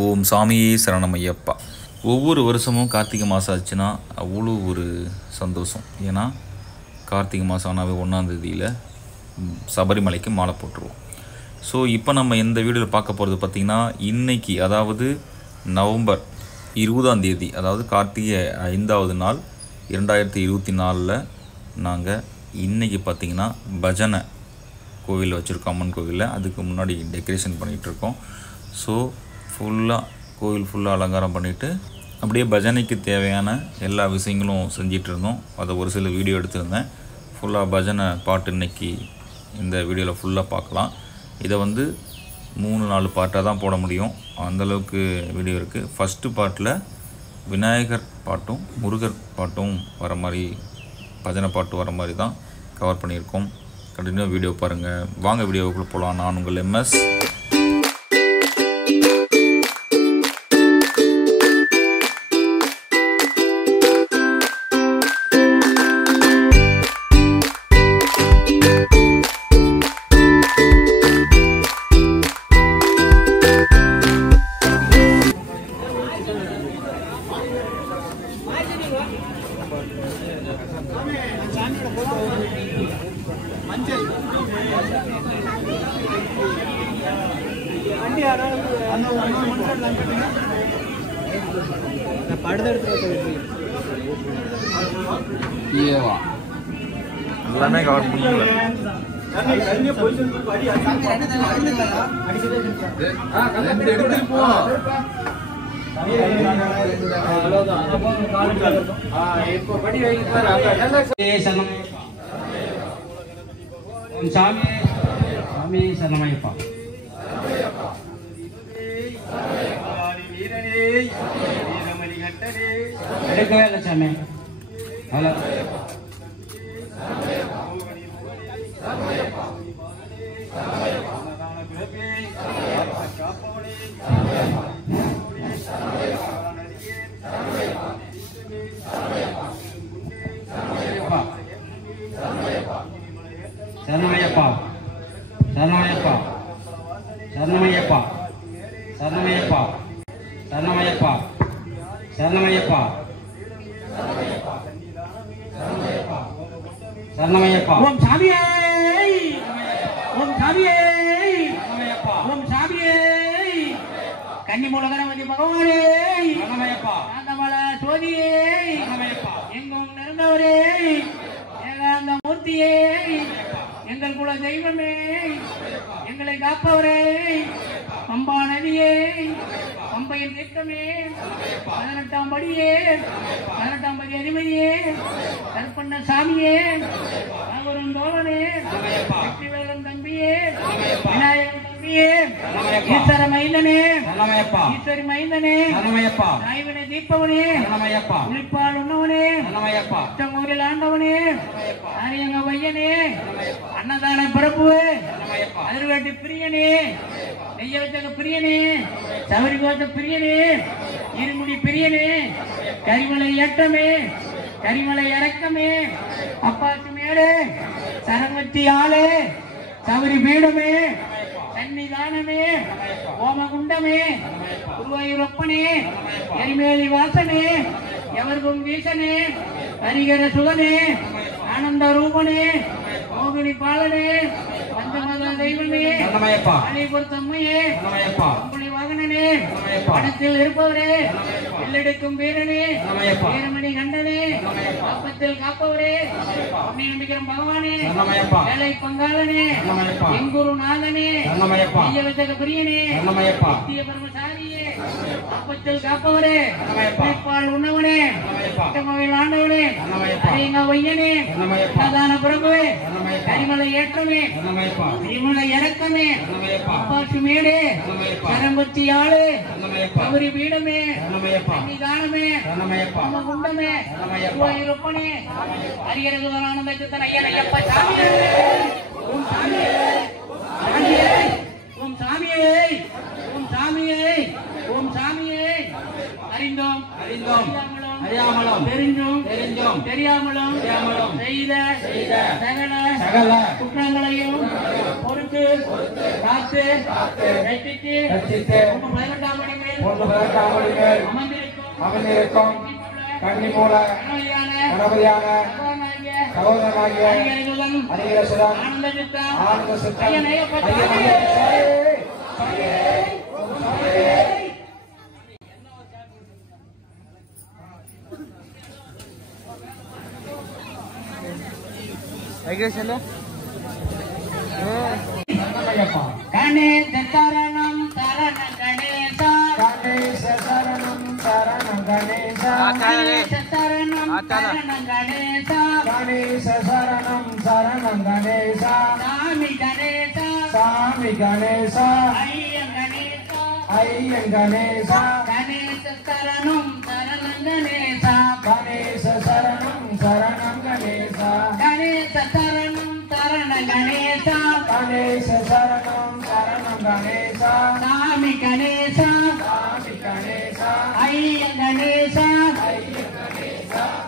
ஓம் சாமியே சரணமையப்பா. ஒவ்வொரு வருஷமும் கார்த்திகை மாதம் ஆச்சுன்னா அவ்வளோ ஒரு சந்தோஷம். ஏன்னா கார்த்திகை மாதம் ஆனாவே 1ஆம் தேதியில் சபரிமலைக்கு மாலை போட்டுருவோம். ஸோ இப்போ நம்ம இந்த வீடியோவில் பார்க்க போகிறது பார்த்திங்கன்னா, இன்றைக்கி அதாவது நவம்பர் 20ஆம் தேதி, அதாவது கார்த்திகை 5வது நாள் 2024 நாங்கள் இன்றைக்கி பார்த்திங்கன்னா பஜனை கோவிலில் வச்சுருக்கோம், அம்மன் கோவிலில். அதுக்கு முன்னாடி டெக்கரேஷன் பண்ணிகிட்ருக்கோம். ஸோ கோவில் ஃபுல்லாக அலங்காரம் பண்ணிவிட்டு அப்படியே பஜனைக்கு தேவையான எல்லா விஷயங்களும் செஞ்சிட்ருந்தோம். அதை ஒரு சில வீடியோ எடுத்திருந்தேன். ஃபுல்லாக பஜனை பாட்டு இன்றைக்கி இந்த வீடியோவில் ஃபுல்லாக பார்க்கலாம். இதை 3-4 பார்ட்டாக தான் போட முடியும், அந்தளவுக்கு வீடியோ இருக்குது. ஃபஸ்ட்டு பார்ட்டில் விநாயகர் பாட்டும் முருகர் பாட்டும் வர மாதிரி, பஜனை பாட்டு வர மாதிரி தான் கவர் பண்ணியிருக்கோம். கண்டினியூ வீடியோ பாருங்கள். வாங்க வீடியோவுக்குள்ளே போகலாம். நான் உங்கள் MS. எல்லாமே கவர் பண்ணல. சாமி சரணமையப்பா. எடுக்கவே இல்லை சாமி. ஹலோ சரணமையப்பா, சரணமையப்பா, சரணமையப்பா, சரணமையப்பா, சரணமையப்பா, சரணமையப்பா, சரணமையப்பா. ஓம் சாமியே, ஓம் சாமியே, ஓம் சாமியே. கன்னிமூல கணபதி பகவானே சரணமையப்பா. காந்தமல சோதியே சரணமையப்பா. எங்கும் நிறைந்தவரே ஏகாந்த மூர்த்தியே, எங்கள் குல தெய்வமே, எங்களை காப்பவரே, பம்பா நதியே, பம்பையின் தீர்த்தமே, 18ஆம் படியே, 18ஆம் படி அதிபதியே, கற்பண்ண சாமியே, நாகூரும் தோழனே, வெற்றிவேலன் தம்பியே, விநாயகன் தம்பியே, ஈஸ்வர மைந்தனே, ஈஸ்வரி மைந்தனே, நாய்வனை தீர்ப்பவனே, உளிப்பால் உண்ணவனே, உச்சங்கூரில் ஆண்டவனே, ஆரியங்க வையனே, அன்னதான பிறப்புவே, அதிர்வேட்டு பிரியனே, நெய்ய வச்சக பிரியனே, சவரி கோத்த பிரியனே, இருமுடி பிரியனே, கரிமலை ஏற்றமே, கரிமலை இறக்கமே, அப்பாத்து மேலே சரங்கத்தி ஆளே, சவரி பீடமே, சன்னிதானமே, ஓமகுண்டமே, குருவாயூரப்பனே, எரிமேலி வாசனே, எவர்கும் வீசனே, ஹரிகர சுகனே, ஆனந்த ரூபனே, மோகினி பாலனே, பஞ்சமத தெய்வமே, அலிபுரத்தம்மையே, அம்புலி வாகனனே, பணத்தில் இருப்பவரே, எல்லெடுக்கும் வீரனே, வீரமணி கண்டனே, ஆப்பத்தில் காப்பவரே, நம்பிக்கிறம் பகவானே, வேலை பங்காளனே, எங்குரு நாதனே, ஐயவச்சக பிரியனே, நித்திய பரமசாரியே, ஆப்பத்தில் காப்பவரே, பால் உண்ணவனே, கோவில் ஆண்டவனே, அரியங்க வையனே, பிரதான பிரபுவே, கரிமலை ஏற்றமே, கரிமலை இறக்கமே, அப்பாசு மேடே, சரங்கொத்தி ஆளே, கௌரி பீடமே, சன்னிதானமே, குண்டமே, இருப்பனே, ஹரிகரகுதரானந்த சித்தன் ஐயன் ஐயப்பா சாமியே. ஓம் சாமியே, ஓம் சாமியே, ஓம் சாமியே, ஓம் சாமியே. அறிந்தோம் அறிந்தோம் அறியாமலும் தெரிஞ்சும் தெரிஞ்சும் தெரியாமலும் தெரியாமலும் செய்த சகல சகல குற்றங்களையும் பொறுத்து காத்து ரட்சித்து 18ஆம் படி மேல் அமர்ந்திருக்கும் கன்னிமூல கணபதியான சகோதரனாகிய ஹரிஹரசுதன் ஆனந்த சித்தன் கணேச சரணம் சரண கணேசா கணேச சரணம் சரணம் கணேசா கணேச சரணம் சரண கணேசா கணேச சரணம் சரணம் கணேசா சாமி கணேசா சாமி கணேசா ஐயன் கணேசா ஐயன் கணேசா கணேச சரணம் சரணம் கணேசா கணேச சரணம் சரணம் கணேசா கணேச சரணம் சரண கணேசா கணேச சரணம் சரணம் கணேசா சாமி கணேசா சாமி கணேசா ஐயன் கணேசா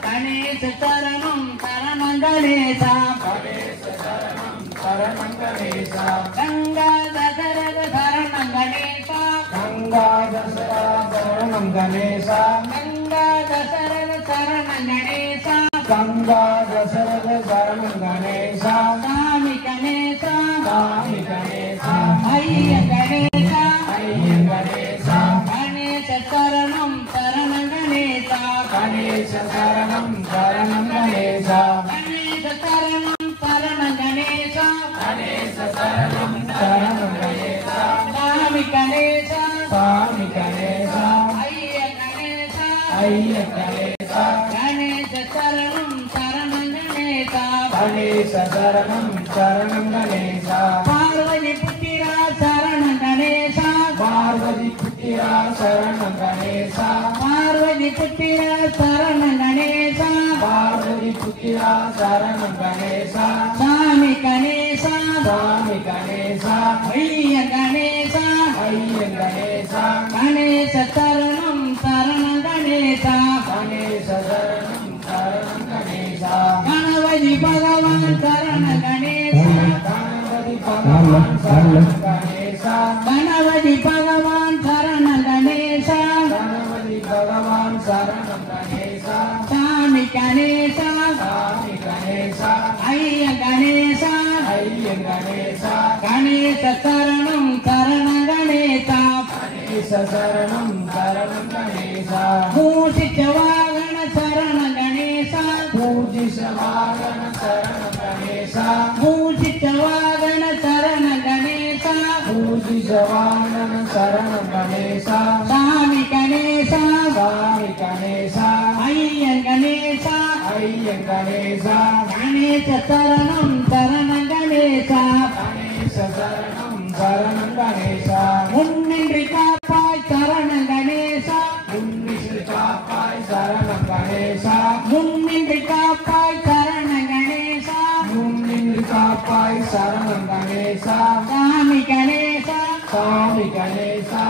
கணேச சரணம் சரணம் கணேசா கணேச சரணம் சரணம் கணேசா கங்கா தசரத சரணம் கணேசா கங்கா தசரா சரணம் கணேசா கங்கா தசரத சரணம் கணேசா கங்கா தசரத சரணம் கணேசா சாமி கணேசா சாமி கணேசா ஐய கணேசா ஐயன் கணேசா கணேச சரணம் சரணம் கணேசா கணேச சரணம் சரணம் கணேசா கணேச சரணம் சரணம் கணேசா கணேச சரணம் சரணம் கணேசா சாமி கணேசா சாமி கணேசா ஐய கணேசா ஐயன் கணேசா கணேச சரணம் சரணம் கணேசா கணேச சரணம் சரணம் கணேசா பார்வதி புத்திரா சரணம் கணேசா பார்வதி புத்திரா சரணம் கணேசா பார்வதி புத்திரா சரணம் கணேசா பார்வதி புத்திரா சரணம் கணேசா சாமி கணேசா சாமி கணேசா ஐய கணேசா ஐயன் கணேசா கணேச சரணம் சரணம் கணேசா கணேச சரணம் சரணம் கணேசா கணபதி பகவான் சரண கணேசா கணபதி பகவான் சரணம் கணேசா கணபதி பகவான் சரண கணேசா கணபதி பகவான் சரணம் கணேசா சாமி கணேசா சாமி கணேசா ஐய கணேசா ஐயன் கணேசா கணேச சரணம் சரண கணேசா கணேச சரணம் சரணம் கணேசா பூஷிச்ச வாகன சரண கணேசா பூஜிச வாகன சரணம் கணேசா பூஷிச்ச வாகன சரண கணேசா பூஜிச வாகன சரணம் கணேசா சாமி கணேசா சாமி கணேசா ஐயன் கணேசா ஐயன் கணேசா கணேச சரணம் சரண கணேசா கணேச சரணம் சரணம் கணேசா முன்னின்றி காப்பாய் சரண கணேசா முன்னிசு காப்பாய் சரணம் கணேசா முன்னின்றி காப்பாய் சரண கணேசா முன்னின்று காப்பாய் சரணம் கணேசா சாமி கணேசா சாமி கணேசா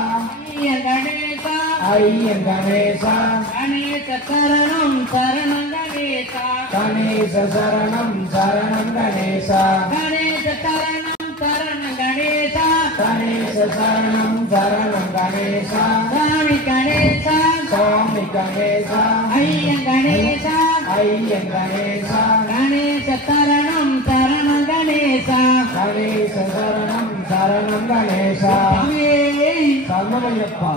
ஐய கணேசா ஐயன் கணேசா கணேச சரணம் சரணம் கணேசா கணேச சரணம் சரணம் கணேசா கணேச சரணம் சரணம் கணேசா கணேச சரணம் சரணம் கணேசா சாமி கணேசா சாமி கணேசா ஐய கணேசா ஐயன் கணேசா கணேச சரணம் சரணம் கணேசா கணேச சரணம் சரணம் கணேசா சரணமையப்பா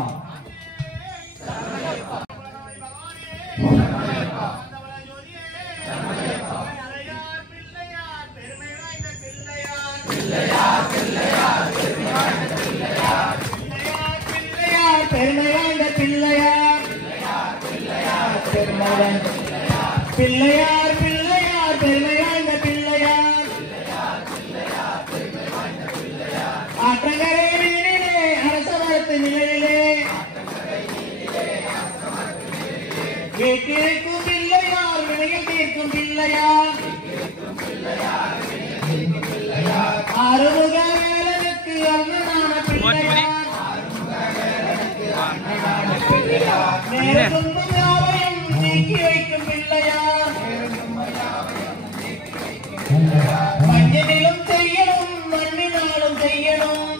பெருமையாண்ட பிள்ளையார் பிள்ளையார் பிள்ளையார் பெருமையாண்ட பிள்ளையார் ஆற்றங்கரை நீரிலே அரசவரத்து நிலையிலே வீட்டிற்கும் பிள்ளையார் வினையில் தீர்க்கும் பிள்ளையார் ஆறுமுக வேலனுக்கு அண்ணனான பிள்ளையார் நேரும் யாவையும் நீக்கி வைக்கும் பிள்ளையார் மண்ணிலும் செய்யணும் மண்ணினாலும் செய்யணும்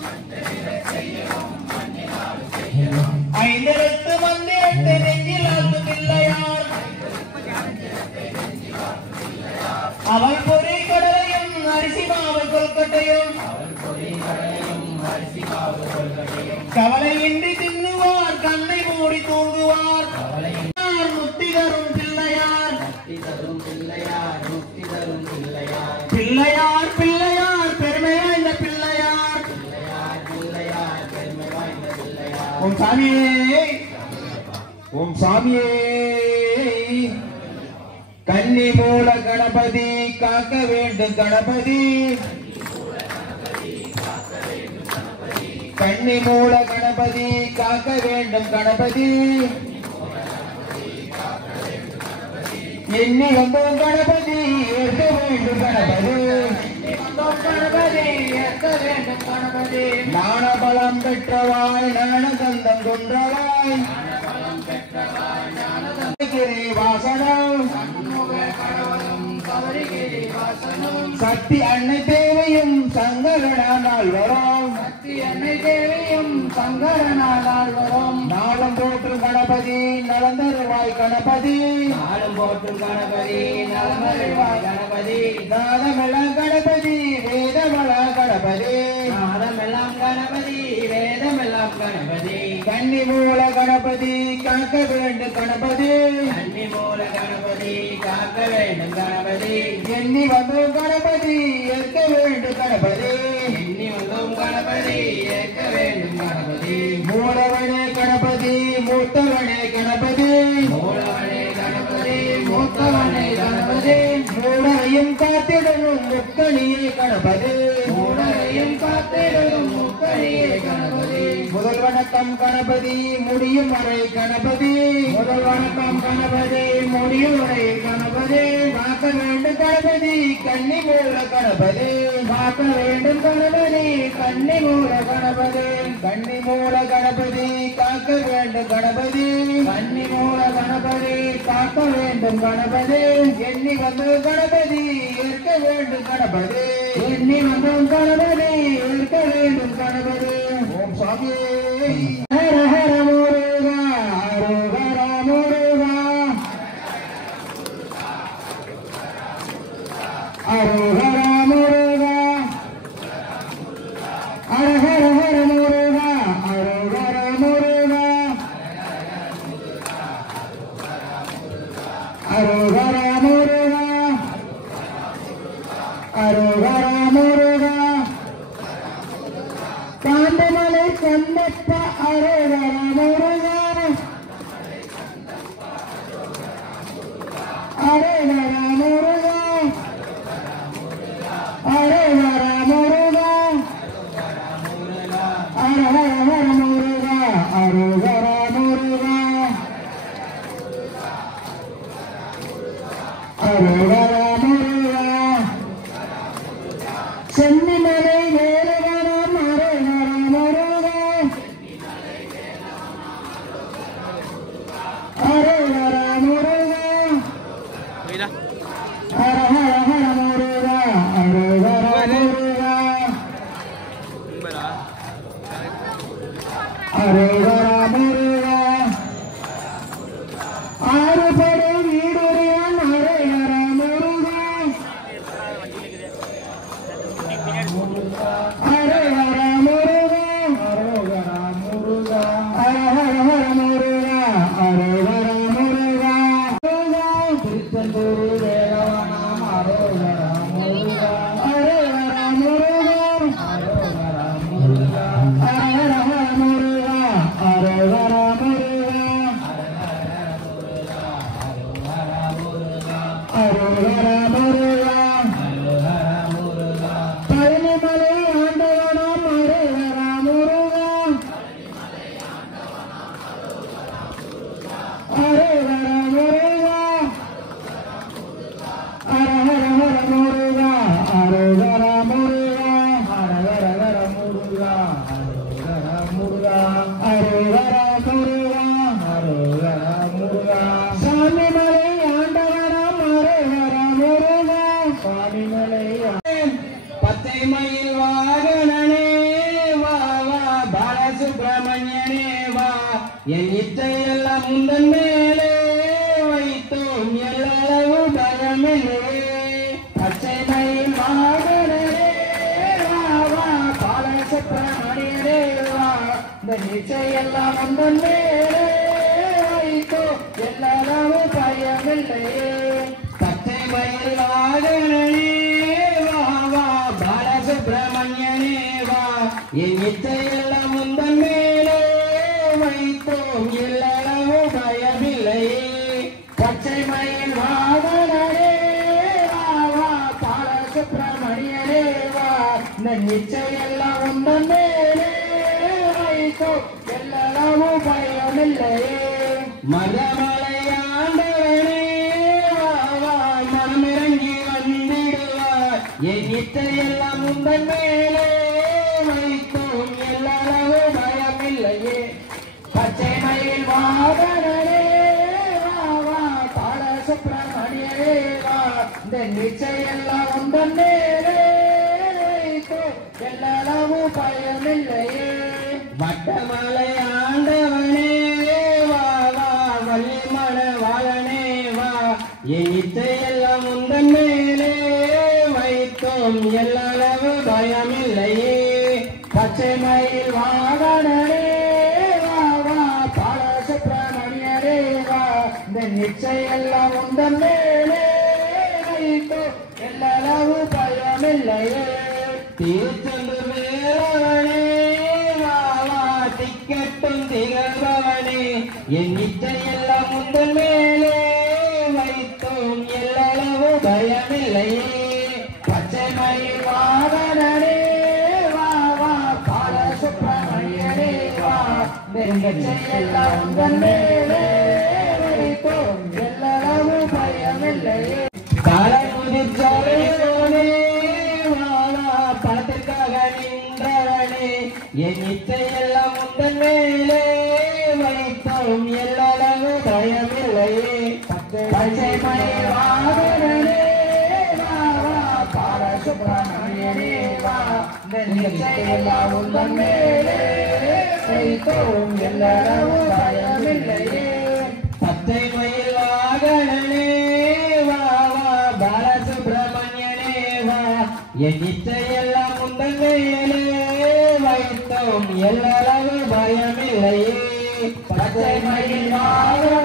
ஐந்தெழுத்து மந்திரத்தை நெஞ்சில் ஆக்கும் பிள்ளையார் அவள் பொறி கடலையும் அரிசி மாவு கொல்கட்டையும் கவலையின்றி தின்னுவார் கண்ணை மூடி தூங்குவார் முக்தி தரும் பிள்ளையார் பிள்ளையார் பிள்ளையார் பெருமை வாய்ந்த பிள்ளையார் ஓம் சாமியே ஓம் சாமியே கன்னி மூல கணபதி காக்க வேண்டும் கணபதி கன்னி மூல கணபதி காக்க வேண்டும் கணபதி எண்ணி வந்தோம் கணபதி ஏற்க வேண்டும் கணபதி ஞானபலம் பெற்றவாய் ஞானகந்தம் கொன்றவாய் வாசனம் சக்தி அன்னை தேவையும் சங்கரனால் வரும் நாளும் போற்றும் கணபதி நலந்தருவாய் கணபதி நாதமெல்லாம் கணபதி வேதமெல்லாம் கணபதி கன்னி மூல கணபதி காக்க வேண்டும் கணபதி எண்ணி வந்தோம் கணபதி ஏற்க வேண்டும் கணபதி மூலவனே கணபதி மூத்தவனே கணபதி மூடரையும் காத்திடணும் முக்கணியே கணபதி முதல் வணக்கம் கணபதி முடியும் வரை கணபதி முடியும் வரை கணபதி காக்க வேண்டும் கணபதி கன்னி மூல கணபதி காக்க வேண்டும் கணபதி கன்னி மூல கணபதி கன்னி மூல கணபதி காக்க வேண்டும் கணபதி கன்னி மூல கணபதி காக்க வேண்டும் கணபதி எண்ணி வந்து கணபதி ஏற்க வேண்டும் கணபதி எண்ணி வந்தோம் கணபதி ஏற்க வேண்டும் கணபதி ஓம் சாமியே ஹர ஹர முருகா ஹர முருகா ஹர முருகா ஹர ஹர ஹர முருகா ஹர முருகா ஹர முருகா ஹர முருகா காந்தமலை கண்ணப்ப ஹர என் இச்சையெல்லாம் முந்தன் மேலே வைத்தோம் எல்லளவு பயமில்லையே பச்சை மயில் வாகனே வா வா பாலசுப்ரமணியனே வா இந்த இச்சையெல்லாம் முந்தன் மேலே வைத்தோம் எல்லளவு பயமில்லையே பச்சை மயில் வாகனே வா வா பாலசுப்ரமணியனே வா என் இச்சையெல்லாம் முந்தன் மேலே வைத்தோம் எல்லளவு பயமில்லையே பச்சை மயில் வாகனே வா வா பாலசுப்ரமணியனே வா இந்த நிச்சையெல்லாம் உந்தன் மேலே வைத்தோம் எல்லளவு பயமில்லையே மரமலையாண்டவனே வா வா மனமிறங்கி வந்திடுவார் என் நிச்சையெல்லாம் உந்தன் மேலே வைத்தோம் எல்லளவு பயமில்லையே பச்சை மயில் வாகனே வா வா பாலசுப்ரமணியனே வா இந்த நிச்சையெல்லாம் உந்தன் மேலே வைத்தோம் எல்லளவு பயமில்லையே வட்டமலை ஆண்டவனே வா வா வள்ளிமண வாழனே வா என் இச்சையெல்லாம் உந்தன் மேலே வைத்தோம் எல்லளவு பயமில்லையே பச்சை மயில் வாகனே வா வா பாலசுப்ரமணியனே வா இந்த நிச்சையெல்லாம் உந்தன் மேலே வைத்தோம் எல்லளவு பயமில்லையே திருச்செந்தூர் வேலவனே வா வா திக்கட்டும் திகழ்பவனே என் நிச்சையெல்லாம் உந்தன் மேலே வைத்தோம் எல்லளவு பயமில்லையே பச்சை மயில் வாகனே வா வா பாலசுப்ரமணியனே வா இந்த நிச்சையெல்லாம் உந்தன் மேலே வைத்தோம் எல்லளவு பயமில்லையே காலமுதிர்ச்சோனே வாழா பணத்திற்காக நின்றவனே என் இச்சையெல்லாம் உந்தன் மேலே வைத்தோம் எல்லளவு பயமில்லையே பச்சை மயில் வாகனே வா வா பாலசுப்ரமணியனே வா இந்த நிச்சையெல்லாம் உந்தன் மேலே வைத்தோம் எல்லளவு பயமில்லையே பச்சை மயில் வாகனே வா வா பாலசுப்ரமணியனே வா என் இச்சையெல்லாம் உந்தன் மேலே வைத்தோம் எல்லளவு பயமில்லையே பச்சை மயில் வாகனே